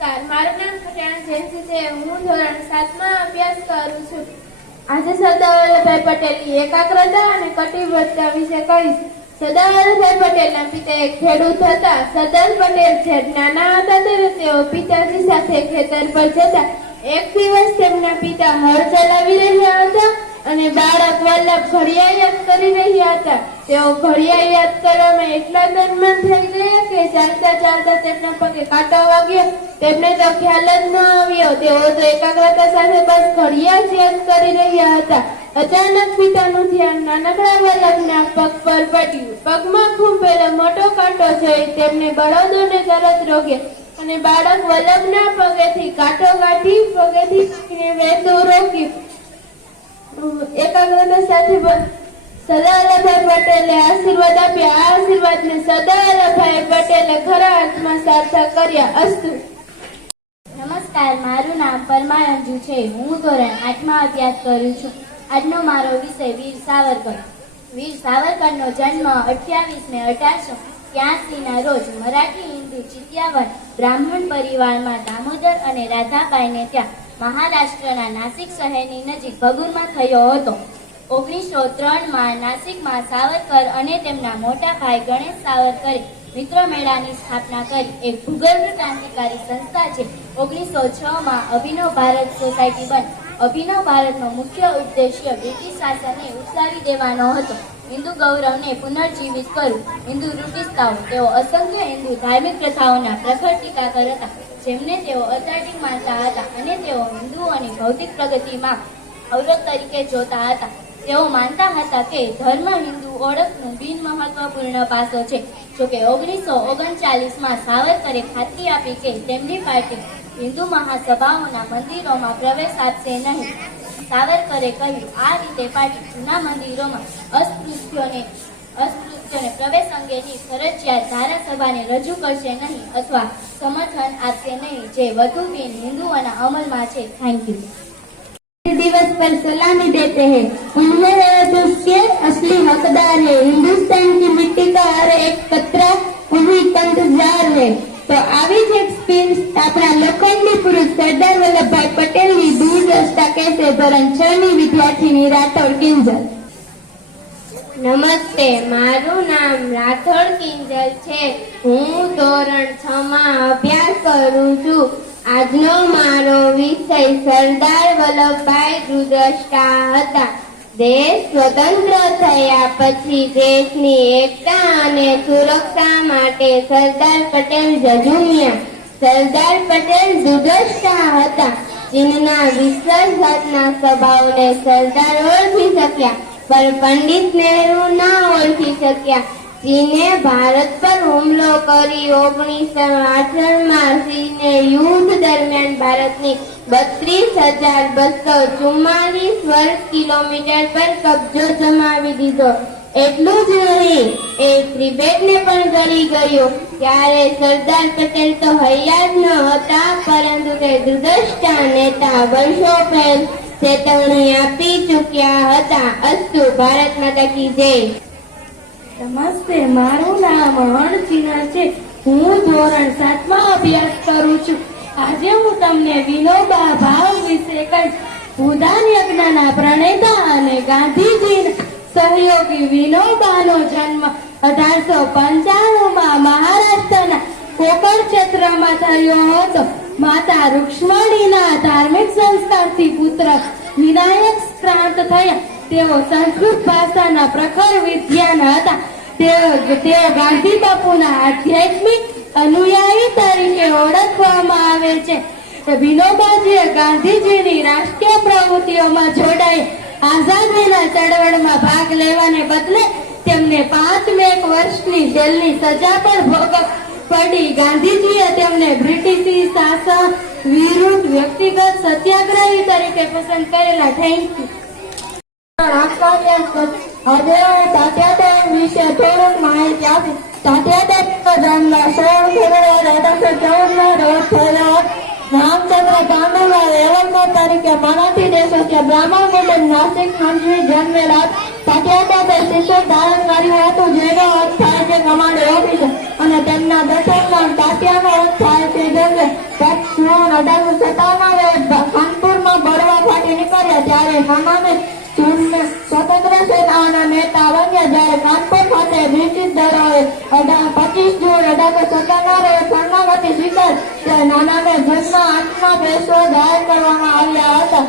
નમસ્કાર, મારું નામ પટેલ જયંતિ છે. હું ધોરણ 7માં અભ્યાસ કરું છું. આજે સરદાર વલ્લભભાઈ પટેલની એકાગ્રતા અને કટિબદ્ધતા વિશે કહીશ. સરદાર વલ્લભભાઈ પટેલના પિતા એક ખેડૂત હતા. સરદાર પટેલ જ્યારે નાના હતા ત્યારે તેઓ પિતાજી સાથે ખેતર પર જતા. એક દિવસ તેમના પિતા હળ ચલાવી રહ્યા હતા અને બાળક વલ્લભ ઘડિયાળ યાદ કરી રહ્યા હતા. તેઓ ઘડિયાળ યાદ કરવામાં એટલા તન્મય થઈ ગયા કે ચાલતા ચાલતા તેમના પગે કાંટો વાગ્યો. તેમને તો ખ્યાલ જ ન આવ્યો. તેઓ તો એકાગ્રતા સાથે બસ ઘડિયાળ જ યાદ કરી રહ્યા હતા. અચાનક પિતાનું ધ્યાન નાનકડા વલ્લભના પગ પર પડ્યું. પગમાં ખૂંપેલો મોટો કાંટો જોઈ તેમને બળદોને તરત રોક્યા અને બાળક વલ્લભના પગેથી કાંટો કાઢી પગેથી વહેતું રોક્યું. એકાગ્રતા સાથે સરદાર વલ્લભભાઈ પટેલે આશીર્વાદ આપ્યા. આ આશીર્વાદને સરદાર વલ્લભભાઈ પટેલે ખરા અર્થમાં સાર્થક કર્યા. અસ્તુ. નમસ્કાર, મારું નામ પરમાર અંજુ છે. હું ધોરણ 8માં અભ્યાસ કરું છું. આજનો મારો વિષય વીર સાવરકર. વીર સાવરકરનો જન્મ 28 મે 1883ના રોજ મરાઠી હિન્દુ ચિત્યાવન બ્રાહ્મણ પરિવારમાં દામોદર અને રાધાબાઈને ત્યાં મહારાષ્ટ્રના નાસિક શહેરની નજીક ભગુરમાં થયો હતો. 1903માં નાસિકમાં સાવરકર અને તેમના મોટા ભાઈ ગણેશ સાવરકરે મિત્ર મેળાની સ્થાપના કરી. એક ભૂગર્ભ ક્રાંતિકારી સંસ્થા છે. 1906માં અભિનવ ભારત સોસાયટી બની. અભિનવ ભારતનો મુખ્ય ઉદ્દેશ્ય બ્રિટિશ શાસનને ઉઠાવી દેવાનો હતો. હિન્દુ ગૌરવને પુનર્જીવિત કરવું. હિન્દુ રૂઢિસ્તાઓ. તેઓ અસંખ્ય હિન્દુ ધાર્મિક પ્રથાઓના પ્રખર ટીકાકર હતા, જેમને તેઓ અસાઢિક માનતા હતા અને તેઓ હિન્દુઓની ભૌતિક પ્રગતિમાં અવરોધ તરીકે જોતા હતા. તેઓ માનતા હતા કે ધર્મ હિન્દુ ઓળખનું બિનમહત્વપૂર્ણ પાસો છે. જોકે 1939માં સાવરકરે ખાતરી આપી કે તેમની પાર્ટી હિન્દુ મહાસભાઓના મંદિરોમાં પ્રવેશ આપશે નહીં. સાવરકરે કહ્યું, આ રીતે પાર્ટી જૂના મંદિરોમાં અસ્પૃશ્યોને પ્રવેશ અંગેની ફરજિયાત ધારાસભાને રજૂ કરશે નહીં અથવા સમર્થન આપશે નહીં, જે વધુ બિન હિન્દુઓના અમલમાં છે. Thank you. दिवस पर सलामी देते हैं, उन्हें तो उसके असली हकदार है. हिंदुस्तान की मिट्टी का हर एक कतरा उन्हीं कंठजार है. तो આવી જ એક્સપિરિયન્સ આપણા લોખંડી પુરુષ સરદાર વલ્લભભાઈ પટેલની દૂરદ્રષ્ટા કહેશે. ધોરણ 6ની વિદ્યાર્થીની રાઠોડ કિંજલ. નમસ્તે, મારું નામ રાઠોડ કિંજલ છે. હું ધોરણ 6માં અભ્યાસ કરું છું. આજનો મારો વિષય સરદાર વલ્લભભાઈ દૂરદ્રષ્ટા હતા. દેશ સ્વતંત્ર થયા પછી દેશની એકતા અને સુરક્ષા માટે સરદાર પટેલ ઝઝૂમ્યા. સરદાર પટેલ દૂરદ્રષ્ટા હતા. ચીનના વિશ્વાસઘાતના સ્વભાવને સરદાર ઓળખી શક્યા, પણ પંડિત નહેરુ ના ઓળખી શક્યા. ચીને ભારત પર હુમલો કરી 1968માં ચીને યુદ્ધ દરમિયાન ભારતની 32,244 વર્ગ કિલોમીટર પર કબજો જમાવી દીધો. એટલું જ નહીં, એ ત્રિબેટને પણ ગળી ગયો. ત્યારે સરદાર પટેલ તો હૈયા જ ન હતા, પરંતુ તે દૂરદ્રષ્ટા નેતા વર્ષો પહેલ ચેતવણી આપી ચૂક્યા હતા. અસ્તુ. ભારત માતા કી જય. નમસ્તે, મારું નામ અણચિના છે. હું ધોરણ 7માં અભ્યાસ કરું છું. આજે હું તમને વિનોબા ભાવ વિશે કહીશ. ભૂદાન યજ્ઞના પ્રણેતા અને ગાંધીજીના સહયોગી વિનોબાનો જન્મ 1895માં મહારાષ્ટ્રના કોકણ ક્ષેત્રમાં થયો હતો. માતા રૂક્ષ્મણીના ધાર્મિક સંસ્કારથી પુત્ર વિનાયક શ્રાંત થયા. તેઓ સંસ્કૃત ભાષાના પ્રખર વિદ્વાન હતા. તેઓ ગાંધી બાપુના આધ્યાત્મિક અનુયાયી તરીકે ઓળખવામાં આવે છે. વિનોબાજીએ ગાંધીજીની રાષ્ટ્રીય પ્રવૃત્તિઓમાં જોડાઈ આઝાદીના ચળવળમાં ભાગ લેવાને બદલે તેમને 5 વર્ષની જેલની સજા પણ ભોગવવી પડી. ગાંધીજીએ તેમને બ્રિટિશ શાસન વિરુદ્ધ વ્યક્તિગત સત્યાગ્રહી તરીકે પસંદ કરેલા. Thank you. આજે હું તાત્યાદેવ વિશે થોડુંક માહિતી આપીશ. તાત્યાદેવનો જન્મ 16 ફેબ્રુઆરી 1814ના રોજ થયો. રામચંદ્ર ગાંધીના રેવલકર તરીકે મરાઠી દેશોથી બ્રાહ્મણ કુટુંબ નાસિક મંજવી જન્મેલા. તાત્યાદેવે શિક્ષણ ધારણ કર્યું હતું, જેનો અર્થ થાય છે કમાન્ડર ઓફિસર, અને તેમના દસમ નામ તાત્યાનો અર્થ થાય છે જનરલ. નાનાને સ્વતંત્ર સેનાના નેતા બન્યા. જ્યારે કાનપુર ખાતે બ્રિટિશ દળોએ 25 જૂન 1857 રોજ શરણાગતિ સ્વીકારી ત્યારે નાનાને જેલના અંતમાં પેશવા જાહેર કરવામાં આવ્યા હતા.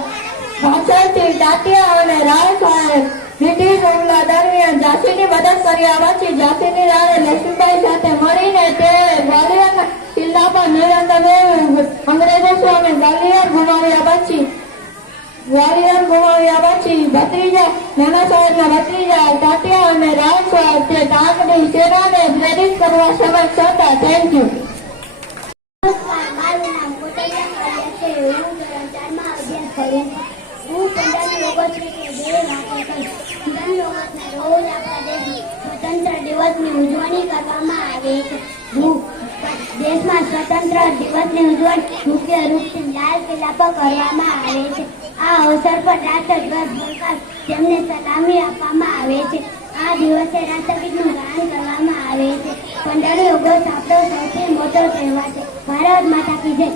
પાછળથી તાત્યા અને રાય સાહેબ બ્રિટિશ હુમલા દરમિયાન ઝાંસીની મદદ કર્યા પછી ઝાંસીની રાણી લક્ષ્મીબાઈ સાથે મળીને તે ગ્વાલિયરના કિલ્લા પર નિયંત્રણ મેળવ્યું. અંગ્રેજો સામે ગ્વાલિયર ગુમાવ્યા પછી ભત્રીજા નાના સાહેબના ભત્રીજા તાત્યા અને રાય સાહેબ તે ટાંકની સેનાને પ્રેરિત કરવા સમર્થ હતા. Thank you. મારું નામ કોટૈયા કાલિયા છે. હું ધોરણ 4માં અભ્યાસ કરું છું. હું 15મી ઓગસ્ટ વિશે 2 વાતો કહીશ. 15મી ઓગસ્ટના રોજ આપણા દેશની સ્વતંત્ર દિવસની ઉજવણી કરવામાં આવે છે. દેશમાં સ્વતંત્ર દિવસની ઉજવણી મુખ્ય રૂપથી લાલ કિલ્લા પર કરવામાં આવે છે. આ અવસર પર રાષ્ટ્રધ્વજ ફરકાવી તેમને સલામી આપવામાં આવે છે. આ દિવસે રાષ્ટ્રગીતનું ગાન કરવામાં આવે છે. 15મી ઓગસ્ટ આપણો સૌથી મોટો તહેવાર છે. ભારત માતા કી જય.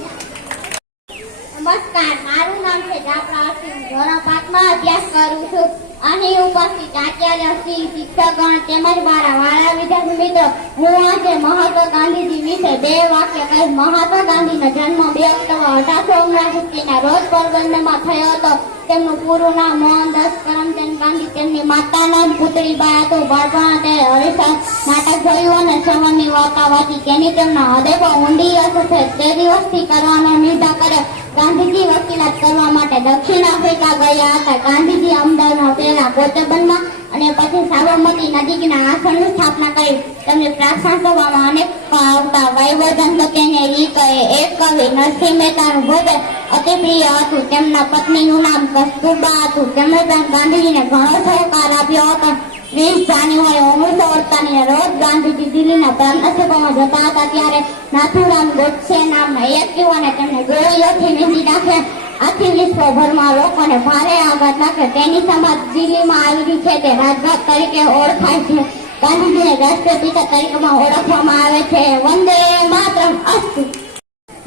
નમસ્કાર, મારું નામ છે જાફરા હસીન. ધોરણ 5માં અભ્યાસ કરું છું. અહીં ઉપસ્થિત આચાર્ય શ્રી, શિક્ષકગણ તેમજ મારા વાલા વિદ્યાર્થી મિત્રો, હું આજે મહાત્મા ગાંધીજી વિશે 2 વાક્ય કહીશ. મહાત્મા ગાંધીનો જન્મ 2 ઓક્ટોબર 1879ના રોજ પોરબંદરમાં થયો હતો. તેમનું પૂરું નામ મોહનદાસ કરમચંદ ગાંધી. તેમની માતાના પુતળીબાઈ હતું. બાળપણ તે હરીસા નાટક જોયું અને શ્રવણની વાર્તા વાંચી. તેની તેમના હૃદય પર ઊંડી અસર છે. તે દિવસથી કરવાનો નિર્ધાર કર્યો. ગાંધીજી વકીલાત કરવા માટે દક્ષિણ આફ્રિકા ગયા હતા. ગાંધીજી અમદાવાદમાં પહેલા પોરબંદરમાં અને પછી સાબરમતી નદીના આશ્રમની સ્થાપના કરી. તેમની પ્રાર્થના સભામાં અનેક આવતા વૈવર્ધન સત્યને રી કહે. એક કવિ નરસિંહ મહેતાનું ભોજન અતિ પ્રિય હતું. તેમના પત્નીનું નામ કસ્તુરબા હતું. તેમણે પણ ગાંધીજીને ઘણો સહકાર આપ્યો હતો. 20 જાન્યુઆરી 1948ના રોજ ગાંધીજી દિલ્હીના પ્રાંતસભામાં જતા હતા ત્યારે નાથુરામ ગોડસે નામના એક યુવાને તેમને ગોળીઓથી વીંધી નાખ્યા. આથી વિશ્વભરમાં લોકોને ભારે આઘાત લાગ્યો. તેની સમાજ દિલ્હીમાં આવેલી છે તે રાજઘાટ તરીકે ઓળખાય છે. ગાંધીજીને રાષ્ટ્રપિતા તરીકેમાં ઓળખવામાં આવે છે. વંદે માતરમ. અસ્તુ.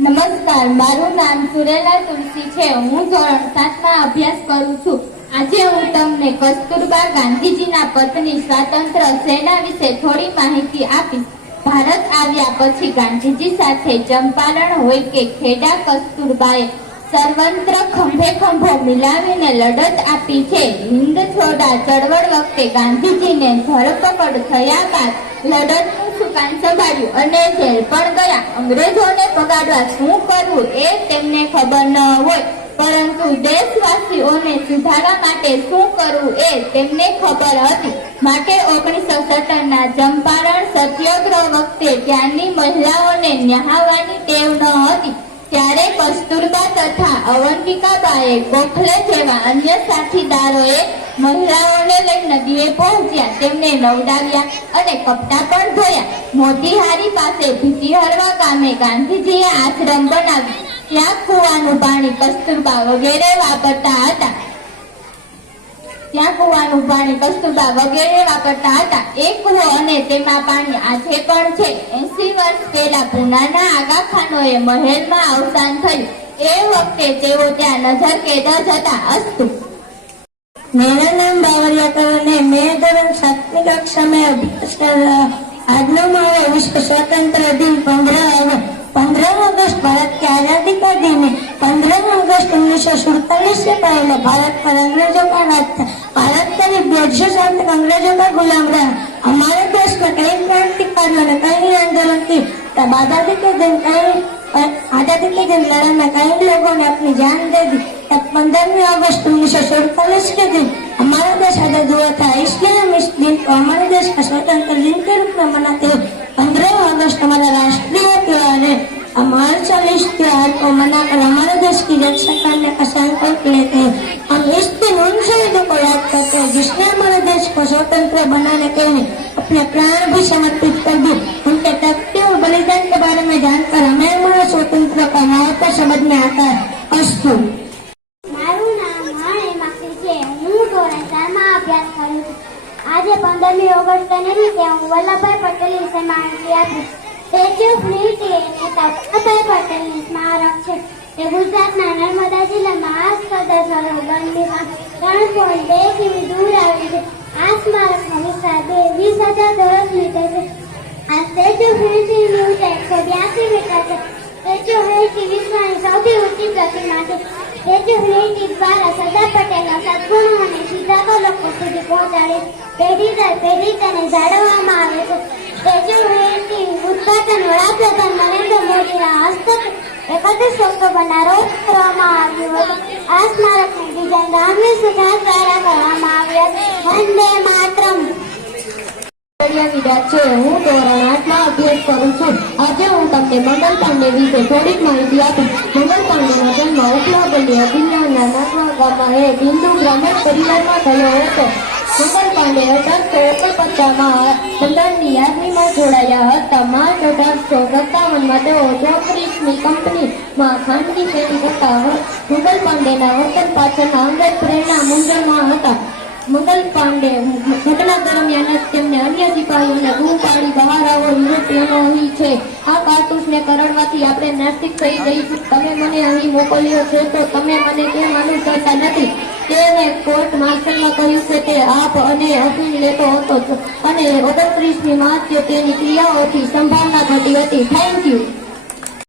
નમસ્કાર, મારું નામ સુરેલા તુલસી છે. હું ધોરણ 7માં અભ્યાસ કરું છું. આજે હું તમને કસ્તુરબા ગાંધીજીના પત્ની સ્વાતંત્ર્ય સેના વિશે થોડી માહિતી આપીશ. ભારત આવ્યા પછી ગાંધીજી સાથે ચંપારણ હોય કે ખેડા કસ્તુરબાએ સર્વત્ર ખંભે ખંભો મિલાવીને લડત આપી છે. હિન્દ છોડા ચળવળ વખતે ગાંધીજીને ધરપકડ થયા બાદ લડતનું સુકાન સંભાળ્યું અને જેલ પણ ગયા. અંગ્રેજોને પગાડવા શું કરવું એ તેમને ખબર ન હોય, પરંતુ દેશવાસીઓને સુધારવા માટે શું કરવું એ તેમને ખબર હતી. માટે 1917ના ચંપારણ સત્યાગ્રહ વખતે ત્યાંની મહિલાઓને નહાવાની ટેવ ન હતી. ત્યારે કસ્તુરબા તથા અવંતિકાબાએ ગોખલે જેવા અન્ય સાથીદારોએ મહિલાઓને લઈ નદીએ પહોંચ્યા. તેમને નવડાવ્યા અને કપડાં પણ ધોયા. મોતીહારી પાસે ભીતીહરવા ગામે ગાંધીજીએ આશ્રમ બનાવ્યો. ત્યાં કૂવાનું પાણી કસ્તુરબા વગેરે વાપરતા હતા. એક કૂવો અને તેમાં પાણી આજે પણ છે. 80 વર્ષ પહેલા પૂનાના આગાખાનોએ મહેલમાં અવસાન થયું. એ વખતે તેઓ ત્યાં નજર કેદ જ હતા. અસ્તુ. मेरा नाम बावरिया करण है. मैं धोरण 7वीं कक्षा में अभ्यास कर रहा हूँ. आज हमारा विश्व स्वतंत्र दिन 15 अगस्त भारत की आजादी का दिन है. 15 अगस्त 1947 से पहले भारत पर अंग्रेजों का राज था. भारत करीब 150 साल तक अंग्रेजों का गुलाम रहा. हमारे देश में कई क्रांतिकारियों ने कई आंदोलन की. तब आजादी के दिन लड़ाई में कई लोगों ने अपनी जान दे दी. तब 15 अगस्त 1947 के दिन हमारा देश आजाद हुआ था. इसलिए हम इस दिन को हमारे देश का स्वतंत्र दिन के रूप में मनाते हैं. 15 अगस्त हमारा राष्ट्रीय त्योहार है. हम हर साल इस त्योहार को मनाकर हमारे देश की रक्षा करने का संकल्प लेते हैं. हम इस दिन उन शहीदों को याद करते हैं जिसने हमारे देश को स्वतंत्र बनाने के लिए अपने प्राण भी समर्पित कर दिए. उनके तख्ते और बलिदान के बारे में जानकर हमें हमारा स्वतंत्र का महत्व समझ में आता है. अस्तु. મારું નામ માણેમાખી છે. હું ધોરણ 4માં અભ્યાસ કરું છું. આજે 15મી ઓગસ્ટને નિમિત્તે હું વલ્લભભાઈ પટેલ વિશે માહિતી આપીશ. સ્ટેચ્યુ ઓફ યુનિટી એ નેતા વલ્લભભાઈ પટેલનું સ્મારક છે. એ ગુજરાતના નર્મદા જિલ્લામાં આ સ્પર્ધા સરહદમાં 3.2 કિમી દૂર આવેલી છે. આ સ્મારકનો વિસ્તાર 20,000 ચોરસ મીટર છે. આ સ્ટેચ્યુ ઓફ યુનિટીની ઊંચાઈ 182 મીટર છે. સ્ટેચ્યુ ઓફ યુનિટી વિશ્વની સૌથી ઊંચી પ્રતિમા છે. સ્ટેચ્યુ ઓફ યુનિટી દ્વારા સરદાર પટેલના સદગુણો અને સિદ્ધાંતો લોકો સુધી પહોંચાડી પેઢી દર પેઢી તેને જાળવવામાં આવે છે. સ્ટેચ્યુ ઓફ યુનિટી ઉદ્ઘાટન વડાપ્રધાન નરેન્દ્ર મોદીના હસ્તે 31 ઓક્ટોબરના રોજ કરવામાં આવ્યું હતું. આ સ્મારકની ડિઝાઇન રામવીર સુભાષ દ્વારા કરવામાં આવી હતી. વંદે માતરમ. વિદ્યાર્થી છે. હું ધોરણ 8 માં અભ્યાસ કરું છું. આજે હું તમને મંગલ પાંડે વિશે થોડીક માહિતી આપીશ. મંગલ પાંડેનો જન્મ ઉપલાબલ્ય જિલ્લાના નાગવા ગામમાં એક હિન્દુ બ્રાહ્મણ પરિવારમાં થયો હતો. મંગલ પાંડે 1849માં બંધારણની યાદીમાં જોડાયા હતા. માર્ચ 1857માં તેઓ ચોકરીસની કંપનીમાં ખાનગી ખેતી કરતા હતા. મંગલ પાંડેના વતન પાછળના અંગત પ્રેરણા મૂંઝવણમાં હતા. મંગલ પાંડે ઘટના દરમિયાન જ તેમને અન્ય સિપાહીઓને બૂમ પાડી બહાર આવો, યુરોપિયનો અહીં છે. આ કારતૂસને કરડવાથી આપણે નાસ્તિક થઈ જઈશું. તમે મને અહીં મોકલ્યો છે તો તમે મને કેમ અનુસરતા નથી? તેને કોર્ટ માર્શલમાં કહ્યું કે તે આપ અને અફીણ લેતો હતો અને 29મી માર્ચે તેની ક્રિયાઓથી સંભાવના ઘટી હતી. Thank you.